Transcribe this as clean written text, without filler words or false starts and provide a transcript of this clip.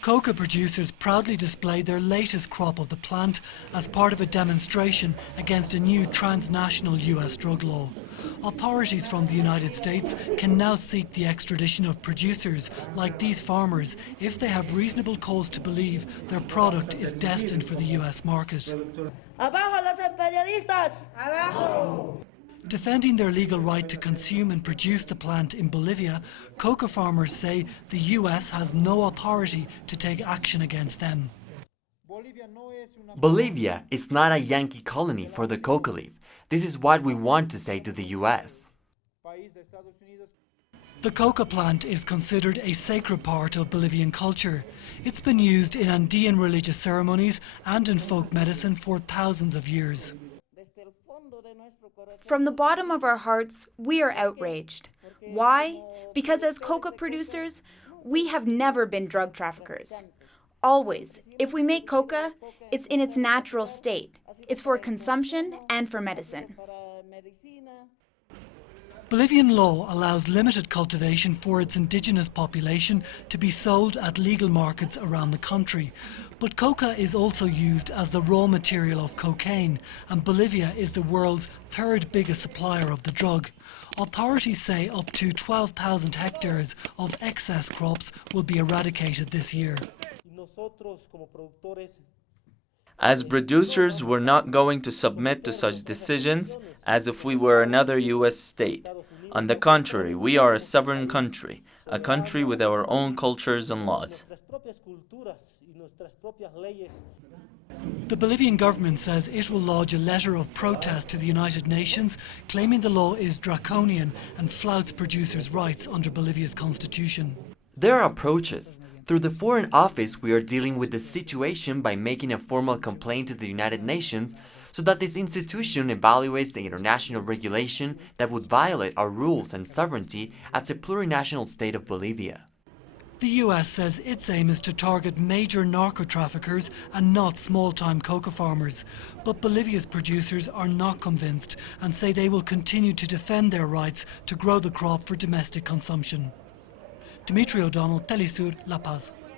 Coca producers proudly displayed their latest crop of the plant as part of a demonstration against a new transnational US drug law. Authorities from the United States can now seek the extradition of producers like these farmers if they have reasonable cause to believe their product is destined for the US market. ¡Abajo los imperialistas! ¡Abajo! Defending their legal right to consume and produce the plant in Bolivia, coca farmers say the US has no authority to take action against them. Bolivia is not a Yankee colony for the coca leaf. This is what we want to say to the US. The coca plant is considered a sacred part of Bolivian culture. It's been used in Andean religious ceremonies and in folk medicine for thousands of years. From the bottom of our hearts, we are outraged. Why? Because as coca producers, we have never been drug traffickers. Always, if we make coca, it's in its natural state. It's for consumption and for medicine. Bolivian law allows limited cultivation for its indigenous population to be sold at legal markets around the country. But coca is also used as the raw material of cocaine, and Bolivia is the world's third biggest supplier of the drug. Authorities say up to 12,000 hectares of excess crops will be eradicated this year. As producers, we're not going to submit to such decisions as if we were another US state. On the contrary, we are a sovereign country, a country with our own cultures and laws. The Bolivian government says it will lodge a letter of protest to the United Nations, claiming the law is draconian and flouts producers' rights under Bolivia's constitution. There are approaches. Through the Foreign Office, we are dealing with the situation by making a formal complaint to the United Nations so that this institution evaluates the international regulation that would violate our rules and sovereignty as a plurinational state of Bolivia. The US says its aim is to target major narco-traffickers and not small-time coca farmers. But Bolivia's producers are not convinced and say they will continue to defend their rights to grow the crop for domestic consumption. Dimitri O'Donnell, Telesur, La Paz.